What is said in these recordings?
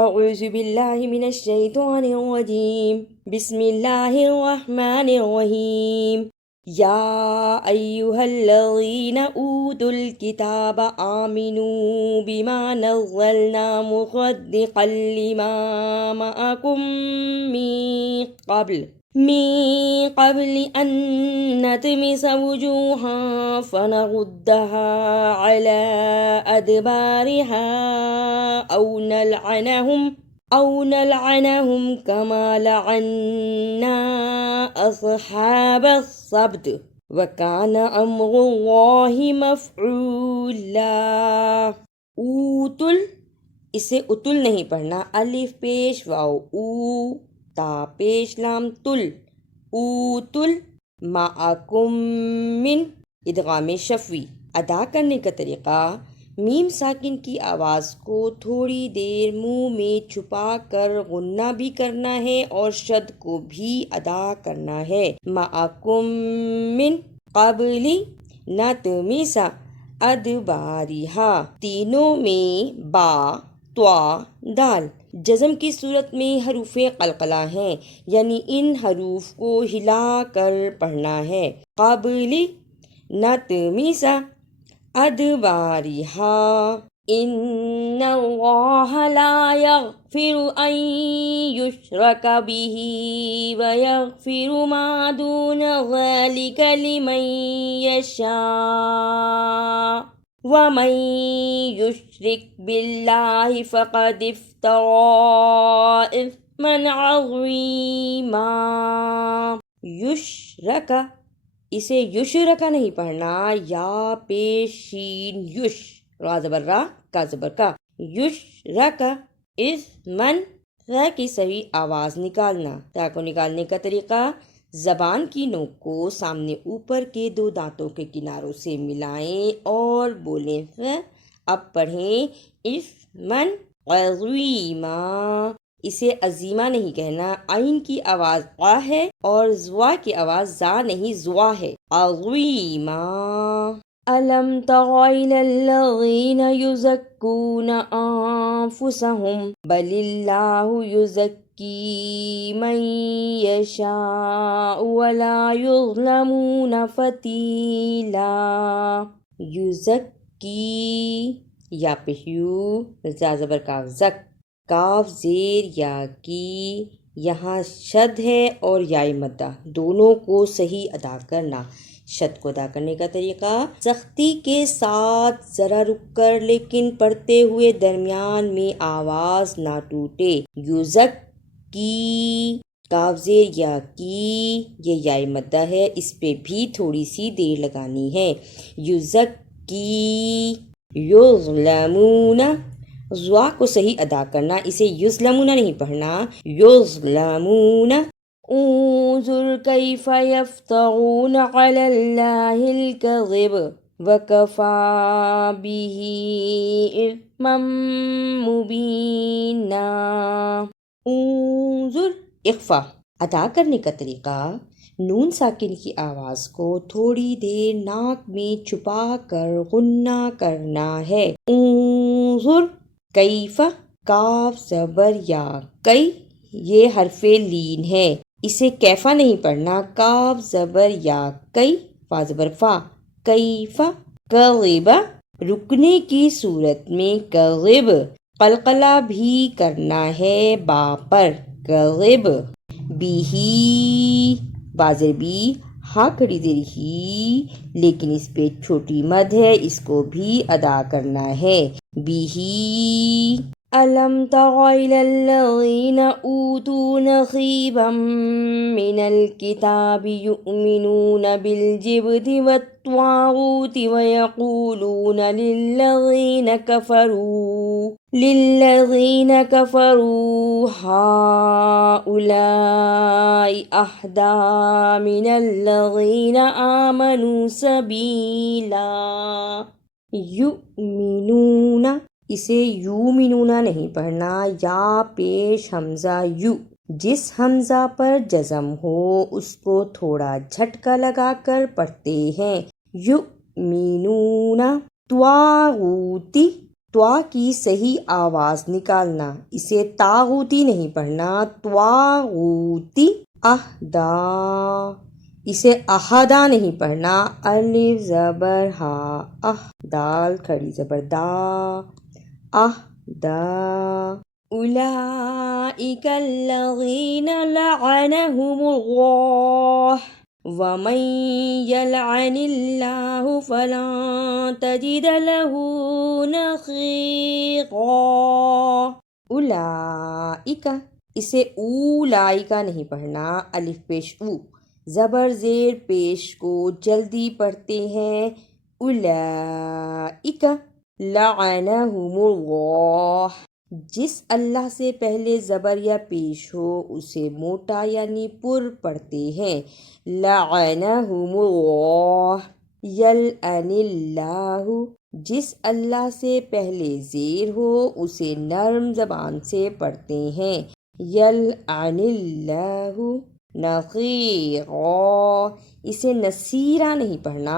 اعوذ باللہ من الشیطان الرجیم بسم اللہ الرحمن الرحیم یا ایہا الذین اوتوا الکتاب آمنوا بما نزلنا مصدقا لما معکم من قبل ان نطمس وجوها فنردها على ادبارها او نلعنهم كما لعنا اصحاب السبت وكان امر الله مفعولا۔ اوتل، اسے اتل نہیں پڑھنا، الف پیش واو او، تا پیش لام تل، اوتل معکم من، ادغام شفوی۔ ادا کرنے کا طریقہ، میم ساکن کی آواز کو تھوڑی دیر منہ میں چھپا کر غنہ بھی کرنا ہے اور شد کو بھی ادا کرنا ہے۔ معکم من قبل نطمس ادبارہا، تینوں میں با، طا، دال جزم کی صورت میں حروف قلقلہ ہیں، یعنی ان حروف کو ہلا کر پڑھنا ہے۔ قبل نطمس ادبارہا، ان اللہ لا یغفر ان یشرک بہ ویغفر ما دون ذلک لمن یشاء ومن یشرک باللہ فقد افتری اثما عظیما۔ یشرک، اسے یشرک نہیں پڑھنا، یا پیش شین یش، را زبر را، کا زبر کا، یشرک اثما، را کی صحیح آواز نکالنا۔ تا کو نکالنے کا طریقہ، زبان کی نوک کو سامنے اوپر کے دو دانتوں کے کناروں سے ملائیں اور بولیں۔ اب پڑھیں اثما عظیما، اسے عظیمہ نہیں کہنا، عین کی آواز آ ہے اور زوا کی آواز زا نہیں زوا ہے۔ عظیما۔ الم تر الی الذین یزکون انفسہم بل اللہ یزکی من یشاء ولا یظلمون فتیلا۔ یزکی، یا پیشیو، زا زبر کاف زک، کاف زیر یا کی، یہاں شد ہے اور یائے مدہ، دونوں کو صحیح ادا کرنا۔ شد کو ادا کرنے کا طریقہ، سختی کے ساتھ ذرا رک کر لیکن پڑھتے ہوئے درمیان میں آواز نہ ٹوٹے۔ یوزک کی، کاف زیر یا کی، یہ یائے مدہ ہے، اس پہ بھی تھوڑی سی دیر لگانی ہے۔ یوزک کی، یظلمون، زوا کو صحیح ادا کرنا، اسے یظلمون نہیں پڑھنا، یظلمون۔ انظر کیف یفترون علی اللہ الکذب وکفی بہ اثما مبینا۔ انظر، اخفا، ادا کرنے کا طریقہ، نون ساکن کی آواز کو تھوڑی دیر ناک میں چھپا کر غنہ کرنا ہے۔ انظر کیف، کاف زبر یا کئی، یہ حرف لین ہے، اسے کیفا نہیں پڑھنا، کاف زبر یا کئی، فا زبر فا، کیف۔ کذب، رکنے کی صورت میں کذب، قلقلہ بھی کرنا ہے با پر، کذب۔ بیہی، بازر بی، ہاں کھڑی زیر ہی، لیکن اس پہ چھوٹی مد ہے، اس کو بھی ادا کرنا ہے۔ بیہی۔ الم تر الی الذین اوتوا نصیبا من الکتاب یؤمنون بالجبت والطاغوت ویقولون للذین کفروا ہؤلاء اہدی من الذین آمنوا سبیلا۔ یؤمنون، اسے یومنون نہیں پڑھنا، یا پیش حمزہ یو، جس حمزہ پر جزم ہو اس کو تھوڑا جھٹکا لگا کر پڑھتے ہیں۔ یؤمنون۔ طاغوتی، توا کی صحیح آواز نکالنا، اسے طاغوتی نہیں پڑھنا، طواغوتی، اہدا، اسے احدا نہیں پڑھنا، الف زبر ہا، دال کھڑی زبر دا، اہدا۔ اولئک الذین لعنهم اللہ ومن یلعن اللہ فلن تجد له نصیرا۔ اولئک، اسے اولائکا نہیں پڑھنا، الف پیش او، زبر زیر پیش کو جلدی پڑھتے ہیں، اولئک، لعنہم اللہ، جس اللہ سے پہلے زبر یا پیش ہو اسے موٹا یعنی پر پڑھتے ہیں، لعنہم اللہ۔ یلعن اللہ، جس اللہ سے پہلے زیر ہو اسے نرم زبان سے پڑھتے ہیں، یلعن اللہ۔ نصیرا، اسے نصیرہ نہیں پڑھنا،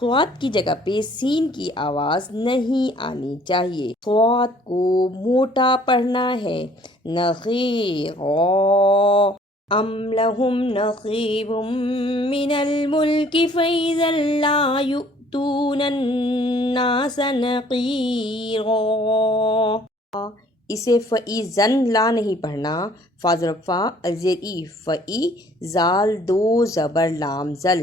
صاد کی جگہ پہ سین کی آواز نہیں آنی چاہیے، صاد کو موٹا پڑھنا ہے، نصیرا۔ ام لہم نصیب من الملک فإذا لا یؤتون الناس نقیرا۔ اسے فئی زن لا نہیں پڑھنا، فا ضرب فا، زیر ای، فئی، زال دو زبر لام زل،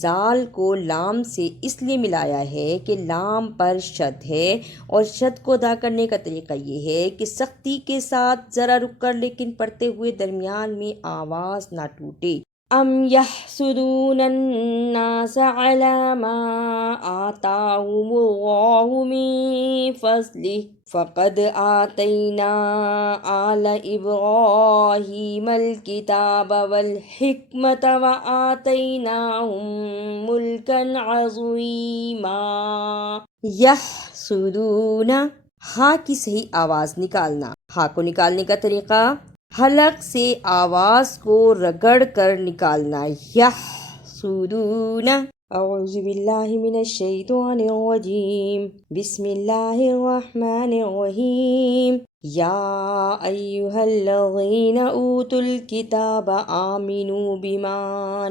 زال کو لام سے اس لیے ملایا ہے کہ لام پر شد ہے، اور شد کو ادا کرنے کا طریقہ یہ ہے کہ سختی کے ساتھ ذرا رک کر لیکن پڑھتے ہوئے درمیان میں آواز نہ ٹوٹے۔ ام یحسدون الناس علی ما آتاہم اللہ من فضلہ فقد آتینا آل ابراہیم الکتاب والحکمت وآتیناہم ملکا عظیما۔ یحسدون، ہا کی صحیح آواز نکالنا، ہا کو نکالنے کا طریقہ حلق سے آواز کو رگڑ کر نکالنا، یحسدون۔ اعوذ باللہ من الشیطان الرجیم، بسم اللہ الرحمن الرحیم۔ یا ایہا الذین اوتوا الکتاب آمنوا بما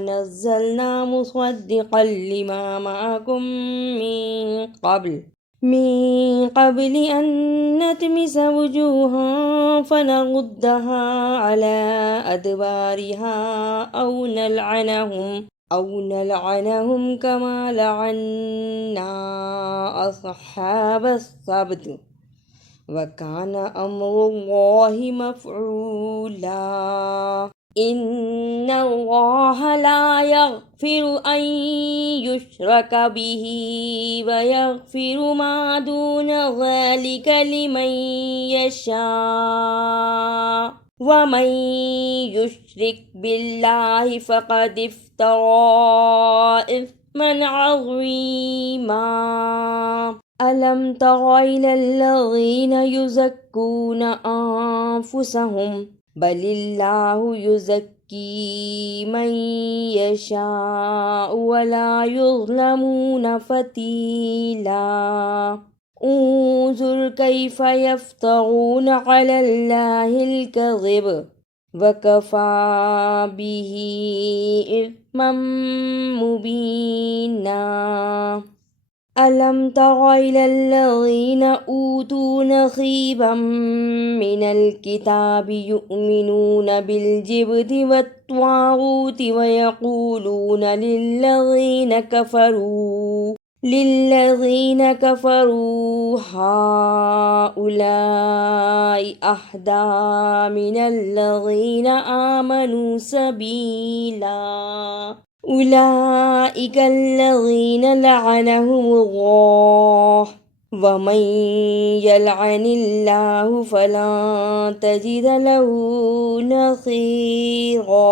نزلنا مصدقا لما معکم من قبل ان نطمس وجوہا فنردها على ادبارها او نلعنهم كما لعنا اصحاب السبت وكان امر الله مفعولا۔ ان اللہ لا یغفر ان یشرک به ویغفر ما دون ذلک لمن یشاء ومن یشرک باللہ فقد افترى اثما عظیما۔ الم تر الی الذین یزکون انفسهم بل اللہ یزکی من یشاء ولا یظلمون فتیلا۔ انظر کیف یفترون علی اللہ الکذب وکفی بہ اثما مبینا۔ الم تر الی الذین اوتوا نصیبا من الکتاب یؤمنون بالجبت والطاغوت ویقولون للذین کفروا ہؤلاء اہدی من الذین آمنوا سبیلا۔ اولئک الذین لعنهم اللہ ومن یلعن اللہ فلن تجد له نصیرا۔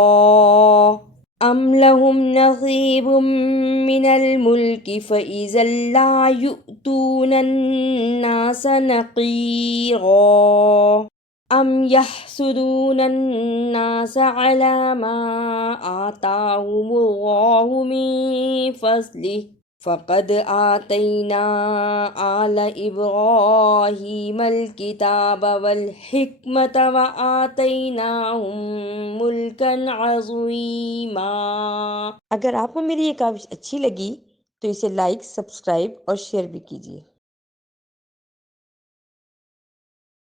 ام لہم نصیب من الملک فإذا لا یؤتون الناس نقیرا۔ ام یحسدون الناس علی ما آتاہم اللہ من فضلہ فقد آتینا آل ابراہیم الکتاب والحکمت وآتیناہم ملکا عظیما۔ اگر آپ کو میری یہ کاوش اچھی لگی تو اسے لائک، سبسکرائب اور شیئر بھی کیجیے۔